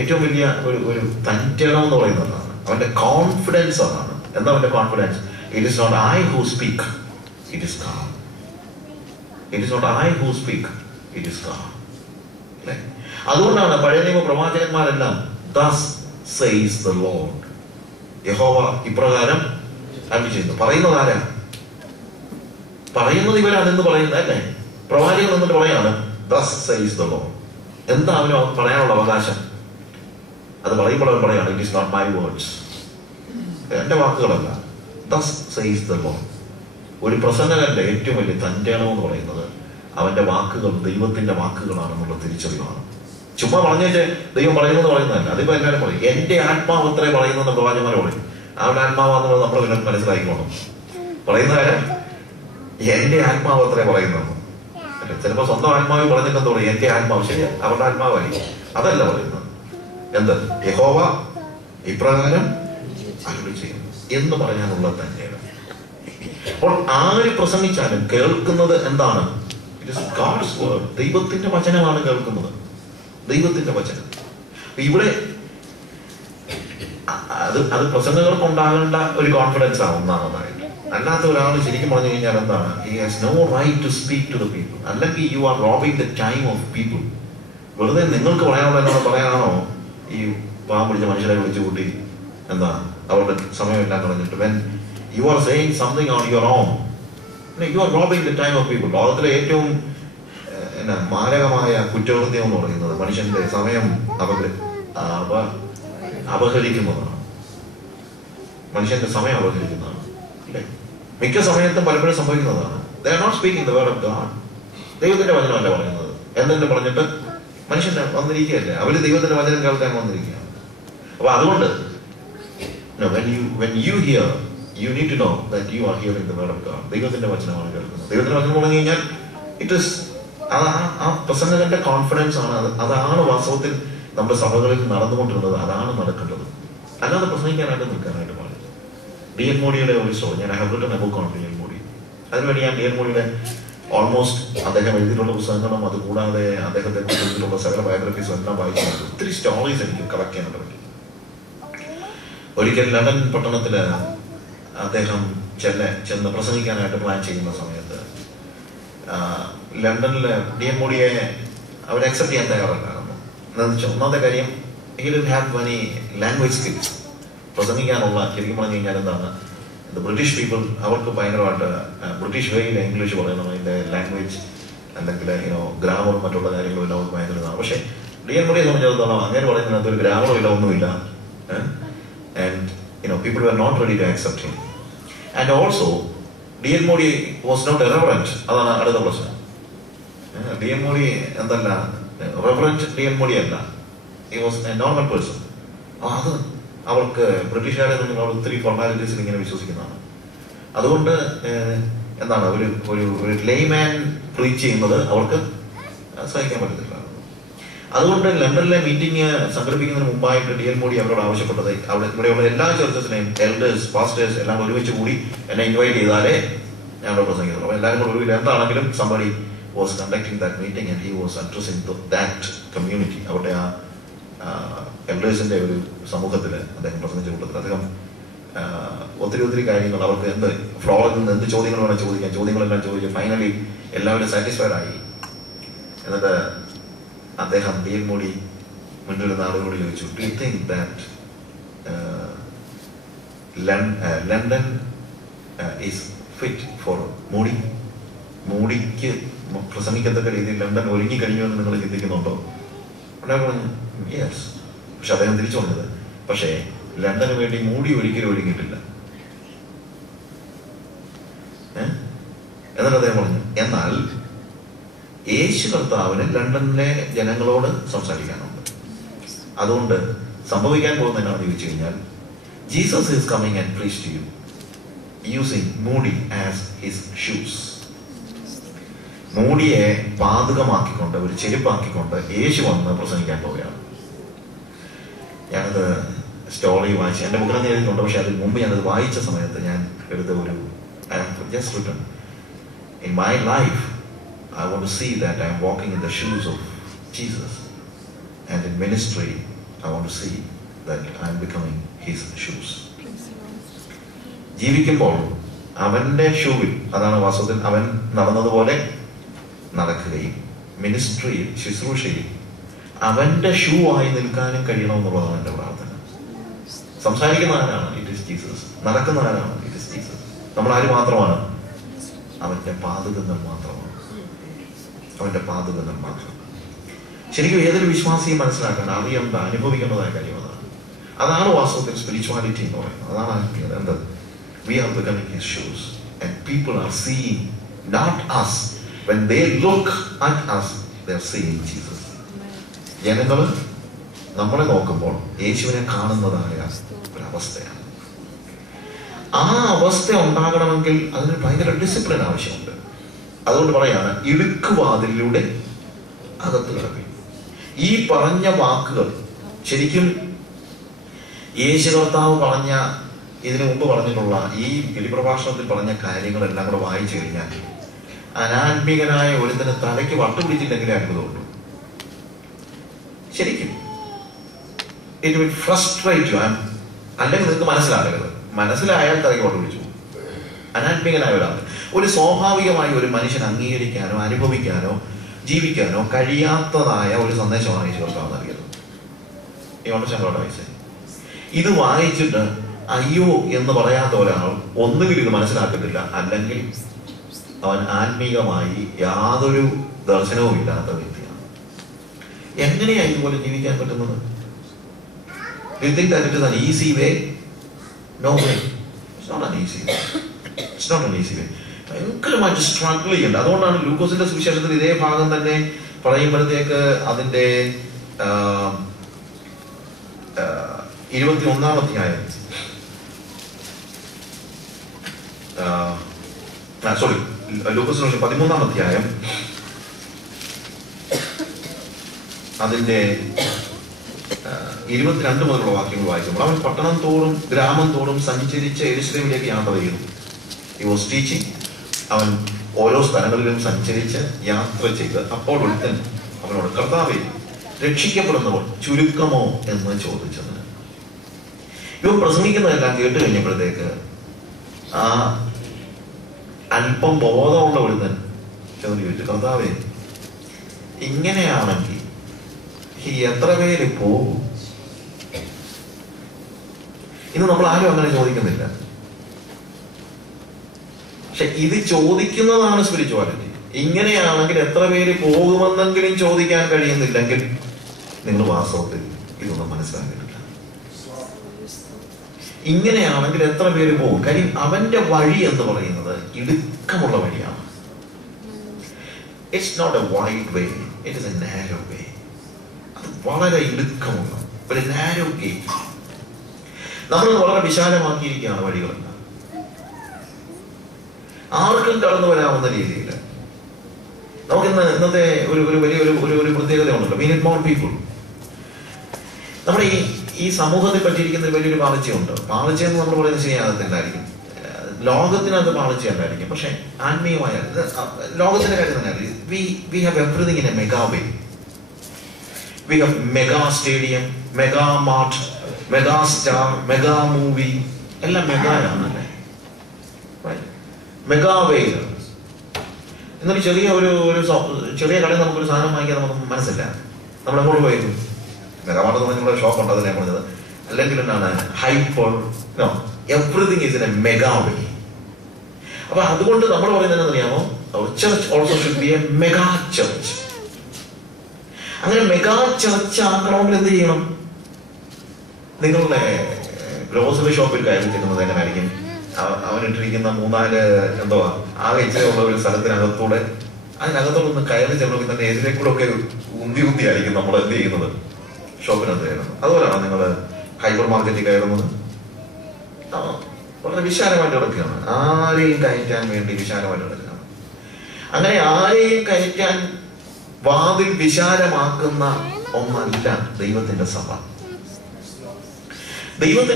ഏറ്റവും വലിയ ഒരു തന്റേണം എന്ന് പറയുന്നതാണ്. അവന്റെ കോൺഫിഡൻസ് അതാണ്. എന്താ അവന്റെ confidence? It is not I who speak, it is God. It is not I who speak, it is God. അല്ലേ? അതുകൊണ്ടാണ് പഴയ നിയമ പ്രവാചകന്മാരെല്ലാം thus says the Lord, യഹോവ ഇപ്രകാരം അരുളി ചെയ്യുന്നു. പറയുന്നത് ആരാ? പറയുന്നത് ഇവരാണെന്ന് പറയുന്നത് അല്ലേ? പ്രവാചകൻ എന്നിട്ട് പറയാണ് thus says the Lord. എന്താ അവന് പറയാനുള്ള അവകാശം? അത് പറയുമ്പോൾ അവൻ പറയാണ് it is not my words, എന്റെ വാക്കുകളല്ല. thus says the Lord. ഒരു പ്രസംഗകന്റെ ഏറ്റവും വലിയ തന്റേണം എന്ന് പറയുന്നത് അവന്റെ വാക്കുകൾ ദൈവത്തിന്റെ വാക്കുകളാണെന്നുള്ള തിരിച്ചറിവാണ്. ചുമ്മാ പറഞ്ഞിട്ട് ദൈവം പറയുന്നത് പറയുന്നതല്ല. അതിപ്പോ എല്ലാവരും പറയും എന്റെ ആത്മാവ് അത്രേ പറയുന്നത് പ്രവാചകന്മാർ പറയും. അവരുടെ ആത്മാവാന്നുള്ളത് നമ്മൾ മനസ്സിലാക്കിക്കോണം. പറയുന്ന കാര്യം എന്റെ ആത്മാവ് അത്രേ പറയുന്നത്. ചിലപ്പോ സ്വന്തം ആത്മാവിൽ പറഞ്ഞിട്ട് എന്താ പറയും? എന്റെ ആത്മാവ് ശരിയാ, അവരുടെ ആത്മാവായിരിക്കും. അതല്ല പറയുന്നത്. എന്ത്? യഹോവ ഇപ്രകാരം അരുളി ചെയ്യുന്നു എന്ന് പറയാനുള്ള തന്നെയാണ്. അപ്പോൾ ആര് പ്രസംഗിച്ചാലും കേൾക്കുന്നത് എന്താണ്? It is God's word. ദൈവത്തിന്റെ വചനമാണ് കേൾക്കുന്നത്, ദൈവത്തിന്റെ വചനം. ഇവിടെ അത് പ്രസംഗങ്ങൾക്ക് ഉണ്ടാകേണ്ട ഒരു കോൺഫിഡൻസ് ആണ് ഒന്നാമതായിട്ട്. അല്ലാത്ത ഒരാൾ ശരിക്കും പറഞ്ഞു കഴിഞ്ഞാൽ എന്താണ്? He has no right to speak to the people. അല്ലെങ്കിൽ you are robbing the time of people. വെറുതെ നിങ്ങൾക്ക് പറയാനുള്ള എന്നോട് പറയാനാണോ ഈ പാവം പിടിച്ച മനുഷ്യരെ വിളിച്ചു കൂട്ടി എന്താ അവരുടെ സമയമെല്ലാം കളഞ്ഞിട്ട്? When you are saying something on your own, you are robbing the time of people. ലോകത്തിലെ ഏറ്റവും മാരകമായ കുറ്റകൃത്യം എന്ന് പറയുന്നത് മനുഷ്യന്റെ സമയം അപഹരിക്കുന്നതാണ്. മനുഷ്യന്റെ സമയം അപഹരിക്കുന്നതാണ്. അല്ലേ? മിക്ക സമയത്തും പലപ്പോഴും സംഭവിക്കുന്നതാണ്. They are not speaking the word of God. ദൈവത്തിന്റെ വചനമല്ല പറയുന്നത്. എന്തെങ്കിലും പറഞ്ഞിട്ട് മനുഷ്യൻ വന്നിരിക്കുകയല്ലേ, അവര് ദൈവത്തിന്റെ വചനം കേൾക്കാൻ വന്നിരിക്കുകയാണ്. അപ്പൊ അതുകൊണ്ട് when you hear, you need to know that you are hearing the word of God. ദൈവത്തിന്റെ വചനമാണ് കേൾക്കുന്നത്. ദൈവത്തിന്റെ വചനം പറഞ്ഞു കഴിഞ്ഞാൽ ഇറ്റ് ഇസ് ആ പ്രസംഗകന്റെ കോൺഫിഡൻസ് ആണ്. അതാണ് വാസ്തവത്തിൽ നമ്മുടെ സഭകളിൽ നടന്നുകൊണ്ടിരുന്നത്. അതാണ് നടക്കേണ്ടത്. അല്ലാതെ പ്രസംഗിക്കാനായിട്ട് നിൽക്കാനായിട്ട് പാടില്ല. ഡി എൻ മോഡിയുടെ ഒരു ഷോ, ഞാൻ have written A book on D N Modi. അതിനുവേണ്ടി ഞാൻ ഡി എൻ മോഡിയുടെ ഓൾമോസ്റ്റ് അദ്ദേഹം എഴുതിയിട്ടുള്ള പുസ്തകങ്ങളും അതുകൂടാതെ അദ്ദേഹത്തെ കുറിച്ചിട്ടുള്ള സകല ബയോഗ്രഫീസും എല്ലാം വായിക്കുന്നത് ഒത്തിരി സ്റ്റോറീസ് എനിക്ക് കളക്ട് ചെയ്യാനായിട്ട് പറ്റി. ഒരിക്കൽ ലണ്ടൻ പട്ടണത്തില് അദ്ദേഹം ചെന്ന് പ്രസംഗിക്കാനായിട്ട് പ്ലാൻ ചെയ്യുന്ന സമയത്ത് ലണ്ടനിലെ ഡി എം മോഡിയെ അവർ അക്സെപ്റ്റ് ചെയ്യാൻ തയ്യാറല്ലായിരുന്നു. എന്താണെന്ന് വെച്ചാൽ ഒന്നാമത്തെ കാര്യം, he didn't have any language skills. പ്രസംഗിക്കാനുള്ള ശരിക്കും പറഞ്ഞു കഴിഞ്ഞാൽ എന്താണ്, ബ്രിട്ടീഷ് പീപ്പിൾ അവർക്ക് ഭയങ്കരമായിട്ട് ബ്രിട്ടീഷ് വേയിൽ ഇംഗ്ലീഷ് പറയണം. അതിന്റെ ലാംഗ്വേജ് അല്ലെങ്കിൽ ഗ്രാമറും മറ്റുള്ള കാര്യങ്ങളും എല്ലാം അവർക്ക് ഭയങ്കര ഇതാണ്. പക്ഷെ ഡി എൻ മോഡിയെ സംബന്ധിച്ചിടത്തോളം അങ്ങനെ പറയുന്നതിനകത്ത് ഒരു ഗ്രാമറും ഇല്ല, ഒന്നുമില്ല. And people were not ready to accept him. And also D N Modi was not irreverent. അതാണ് അടുത്ത പ്രശ്നം. ഡി എൻ മോഡി എന്തല്ല, റെവറന്റ് ഡി എൻ മോഡി അല്ല. he was a normal person. അത് അവർക്ക് ബ്രിട്ടീഷുകാരെ തമ്മിൽ അവർ ഒത്തിരി ഫോർമാലിറ്റീസിൽ ഇങ്ങനെ വിശ്വസിക്കുന്നതാണ്. അതുകൊണ്ട് എന്താണ് ഒരു ലേമാൻ പ്രീച്ച് ചെയ്യുന്നത് അവർക്ക് സഹിക്കാൻ പറ്റത്തില്ല. അതുകൊണ്ട് ലണ്ടനിലെ മീറ്റിംഗ് സംഘടിപ്പിക്കുന്നതിന് മുമ്പായിട്ട് ഡി എൻ മോഡി അവരോട് ആവശ്യപ്പെട്ടത് ഇവിടെയുള്ള എല്ലാ ചർച്ചസിനെയും എൽഡേഴ്സ്, പാസ്റ്റേഴ്സ് എല്ലാം ഒരുമിച്ച് കൂടി എന്നെ ഇൻവൈറ്റ് ചെയ്താലേ ഞാൻ അവിടെ പ്രസംഗിക്കുള്ളൂ. അപ്പൊ എല്ലാവരും കൂടി ഒരുവിധം എന്താണെങ്കിലും somebody was conducting that meeting and he was addressing that community. അവരുടെ ആ എൽഡേഴ്സിന്റെ ഒരു സമൂഹത്തില് അദ്ദേഹം പ്രസംഗിച്ച കൂട്ടത്തിൽ അദ്ദേഹം ഒത്തിരി കാര്യങ്ങൾ അവർക്ക് ഫ്ലോറിൽ നിന്ന് എന്ത് ചോദ്യങ്ങൾ വേണം ചോദിക്കാൻ, ചോദ്യങ്ങളെല്ലാം ചോദിച്ചു. ഫൈനലി എല്ലാവരും സാറ്റിസ്ഫൈഡ് ആയി. എന്നിട്ട് അദ്ദേഹം ഡി എൻ മോഡി മുന്നിലുള്ള ആളുകളോട് ചോദിച്ചു, do you think that London is fit for Modi? മോഡിക്ക് പ്രസംഗിക്കത്തക്ക രീതിയിൽ ലണ്ടൻ ഒരുങ്ങി കഴിഞ്ഞു എന്ന് നിങ്ങൾ ചിന്തിക്കുന്നുണ്ടോ? അദ്ദേഹം പറഞ്ഞു യെസ്. പക്ഷെ അദ്ദേഹം തിരിച്ചു വന്നത്, പക്ഷേ ലണ്ടന് വേണ്ടി മോഡി ഒരിക്കലും ഒരുങ്ങിയിട്ടില്ല. എന്നിട്ട് അദ്ദേഹം പറഞ്ഞു, എന്നാൽ യേശു കർത്താവിന് ലണ്ടനിലെ ജനങ്ങളോട് സംസാരിക്കാനുണ്ട്. അതുകൊണ്ട് സംഭവിക്കാൻ പോകുന്ന എന്നാണെന്ന് ചോദിച്ചു കഴിഞ്ഞാൽ, Jesus is coming and preach to you using Modi as his shoes. മോഡിയെ പാതകമാക്കിക്കൊണ്ട്, ഒരു ചെരുപ്പാക്കിക്കൊണ്ട് യേശു വന്ന് പ്രസംഗിക്കാൻ പോവുകയാണ്. ഞാനത് സ്റ്റോറി വായിച്ച് എന്റെ ബുക്കിൽ എഴുതിയിട്ടുണ്ട്. പക്ഷെ അതിന് മുമ്പ് ഞാനത് വായിച്ച സമയത്ത് ഞാൻ എടുത്ത ഒരു just written in my life I want to see that I am walking in the shoes of Jesus, and in ministry I want to see that I am becoming his shoes. ജീവിക്കുമ്പോൾ അവന്റെ ഷൂവിൽ, അതാണ് വാസ്തവത്തിൽ അവൻ നടന്നതുപോലെ നടക്കുകയും മിനിസ്ട്രിയിൽ, ശുശ്രൂഷയിൽ അവന്റെ shoe ആയി നിൽക്കാനും കഴിയണമെന്നുള്ളതാണ് എന്റെ പ്രാർത്ഥന. സംസാരിക്കുന്ന ആരാണ്? It is Jesus. നടക്കുന്ന ആരാണ്? It is Jesus. നമ്മൾ ആര് മാത്രമാണ്? അവന്റെ പാദുകങ്ങൾ മാത്രമാണ്. അവന്റെ പാദുകങ്ങൾ മാത്രം. ശരിക്കും ഏതൊരു വിശ്വാസിയും മനസ്സിലാക്കേണ്ട, അറിയേണ്ട, അനുഭവിക്കേണ്ടതായ കാര്യം അതാണ് വാസ്തവത്തിൽ സ്പിരിച്വാലിറ്റി എന്ന് പറയുന്നത്. അതാണ് ആത്മീയത. എന്ത്? We are becoming his shoes and people are seeing not us. When they look at us, they are seeing Jesus. ജനങ്ങൾ നമ്മളെ നോക്കുമ്പോൾ യേശുവിനെ കാണുന്നതായ ഒരവസ്ഥയാണ്. ആ അവസ്ഥ ഉണ്ടാകണമെങ്കിൽ അതിന് ഭയങ്കര ഡിസിപ്ലിൻ ആവശ്യമുണ്ട്. അതുകൊണ്ട് പറയാണ്, ഇടുക്കുവാതിലൂടെ അകത്ത് കിടക്കും. ഈ പറഞ്ഞ വാക്കുകൾ ശരിക്കും യേശു കർത്താവ് പറഞ്ഞ, ഇതിനു മുമ്പ് പറഞ്ഞിട്ടുള്ള ഈ ബലിപ്രഭാഷണത്തിൽ പറഞ്ഞ കാര്യങ്ങളെല്ലാം കൂടെ വായിച്ചു കഴിഞ്ഞാൽ അനാത്മീകനായ ഒരുത്തന് തലയ്ക്ക് വട്ടുപിടിച്ചില്ലെങ്കിലേ അത്ഭുതമുള്ളൂ. ശരിക്കും ഇറ്റ് വിൽ ഫ്രസ്ട്രേറ്റ് യു. അല്ലെങ്കിൽ നിങ്ങൾക്ക് മനസ്സിലാകരുത്. മനസ്സിലായാൽ തലയ്ക്ക് വട്ടുപിടിച്ചു. അനാത്മീകനായ ഒരാൾ, ഒരു സ്വാഭാവികമായി ഒരു മനുഷ്യൻ അംഗീകരിക്കാനോ അനുഭവിക്കാനോ ജീവിക്കാനോ കഴിയാത്തതായ ഒരു സന്ദേശമാണ് യേശു കർത്താവ് നൽകിയത്. ഈ വയസ്സ് ഇത് വായിച്ചിട്ട് അയ്യോ എന്ന് പറയാത്ത ഒരാൾ ഒന്നുകിൽ ഇത് മനസ്സിലാക്കത്തില്ല, അല്ലെങ്കിൽ അവൻ ആത്മീകമായി യാതൊരു ദർശനവും ഇല്ലാത്ത വ്യക്തിയാണ്. എങ്ങനെയാണ് ഇതുപോലെ ജീവിക്കാൻ പറ്റുന്നത്? You think that it is an easy way? No way. It's not an easy way. It's not an easy way. ഭയങ്കരമായിട്ട് സ്ട്രഗിൾ ചെയ്യണ്ട. അതുകൊണ്ടാണ് ലൂക്കോസിന്റെ സുവിശേഷത്തിൽ ഇതേ ഭാഗം തന്നെ പറയുമ്പോഴത്തേക്ക് അതിന്റെ 21-ാം അധ്യായം, ലൂക്കോസിന്റെ 13-ാം അധ്യായം അതിന്റെ 22 മുതലുള്ള വാക്യങ്ങൾ വായിക്കുമ്പോൾ, അവൻ പട്ടണം തോറും ഗ്രാമം തോറും സഞ്ചരിച്ച് യെരൂശലേമിലേക്ക് യാത്ര ചെയ്തു. He was teaching. അവൻ ഓരോ സ്ഥലങ്ങളിലും സഞ്ചരിച്ച് യാത്ര ചെയ്ത് അപ്പോൾ ഒരുത്തൻ അവനോട്, കർത്താവേ, രക്ഷിക്കപ്പെടുന്നവർ ചുരുക്കമോ എന്ന് ചോദിച്ചത്. ഇവ പ്രസംഗിക്കുന്നതെല്ലാം കേട്ട് കഴിഞ്ഞപ്പോഴത്തേക്ക് ആ അല്പം ബോധമുള്ള ഒരുത്തൻ ചോദിച്ചു, കർത്താവേ, ഇങ്ങനെയാണെങ്കിൽ എത്ര പേര് പോകും? ഇന്ന് നമ്മൾ ആരും അങ്ങനെ ചോദിക്കുന്നില്ല. പക്ഷെ ഇത് ചോദിക്കുന്നതാണ് സ്പിരിച്വാലിറ്റി. ഇങ്ങനെയാണെങ്കിൽ എത്ര പേര് പോകുമെന്നെങ്കിലും ചോദിക്കാൻ കഴിയുന്നില്ലെങ്കിൽ നിങ്ങൾ വാസ്തവത്തിൽ ഇതൊന്നും മനസ്സിലാക്കിയിട്ടില്ല. ഇങ്ങനെയാണെങ്കിൽ എത്ര പേര് പോകും? കാര്യം അവന്റെ വഴി എന്ന് പറയുന്നത് ഇടുക്കമുള്ള വഴിയാണ്. It's not a wide way, it is a narrow way. അത് വളരെ ഇടുക്കമുള്ള ഒരു നാരോ ഗേറ്റ്. നമ്മൾ വളരെ വിശാലമാക്കിയിരിക്കുകയാണ് വഴികളെല്ലാം, ആർക്കും കടന്നു വരാവുന്ന രീതിയിൽ. നമുക്കിന്ന് ഇന്നത്തെ ഒരു വലിയൊരു പ്രത്യേകത ഉണ്ടല്ലോ, we need more people. നമ്മുടെ ഈ സമൂഹത്തെ പറ്റിയിരിക്കുന്ന വലിയൊരു പാളിച്ചയുണ്ട്. പാളിച്ചയെന്ന് നമ്മൾ പറയുന്നത് ശരിയാകത്തില്ലായിരിക്കും, ലോകത്തിനകത്ത് പാളിച്ചയുണ്ടായിരിക്കും. പക്ഷെ ആത്മീയമായ ലോകത്തിന്റെ കാര്യം തന്നെ, we have everything in a mega way. We have mega stadium, mega mart, mega star, mega movie, എല്ലാം മെഗായാണല്ലേ, മെഗാ വേയിൽ. എന്നൊരു ചെറിയ ചെറിയ കടയിൽ നമുക്കൊരു സാധനം വാങ്ങിക്കാൻ നമുക്ക് മനസ്സില്ല, നമ്മൾ എങ്ങോട്ട് പോയിരുന്നു? മെഗാമാർട്ട് നമ്മുടെ ഷോപ്പ് ഉണ്ട്, അതിനെ പറഞ്ഞത്. അല്ലെങ്കിൽ എന്താണ് hyper, everything is in a mega way. അപ്പൊ അതുകൊണ്ട് നമ്മൾ പറയുന്നത് എന്താണെന്നറിയാമോ? Church also should be a mega church. അങ്ങനെ മെഗാ ചർച്ച് ആക്കണമെങ്കിൽ എന്ത് ചെയ്യണം? നിങ്ങളുടെ ഗ്രോസറി ഷോപ്പിൽ കയറി ചെല്ലുന്നത് എങ്ങനെയായിരിക്കും? അവനിട്ടിരിക്കുന്ന 3-4 എന്തുവാ ആകെ ഇച്ചിരിയുള്ള ഒരു സ്ഥലത്തിനകത്തൂടെ, അതിനകത്തോടെ ഒന്ന് കയറി ചെല്ലുമ്പോൾ തന്നെ എതിരേക്കൂടെ ഒക്കെ ഉന്തി ആയിരിക്കും നമ്മൾ എന്ത് ചെയ്യുന്നത്? ഷോപ്പിനകത്ത് കയറുന്നത്. അതുപോലെയാണ് നിങ്ങൾ ഹൈപ്പർ മാർക്കറ്റിൽ കയറുന്നത്. വളരെ വിശാലമായിട്ട് കിടക്കുകയാണ്, ആരെയും കയറ്റാൻ വേണ്ടി വിശാലമായിട്ട് കിടക്കുകയാണ്. അങ്ങനെ ആരെയും കയറ്റാൻ വാതിൽ വിശാലമാക്കുന്ന ഒന്നല്ല ദൈവത്തിന്റെ സഭ. ദൈവത്തിന്റെ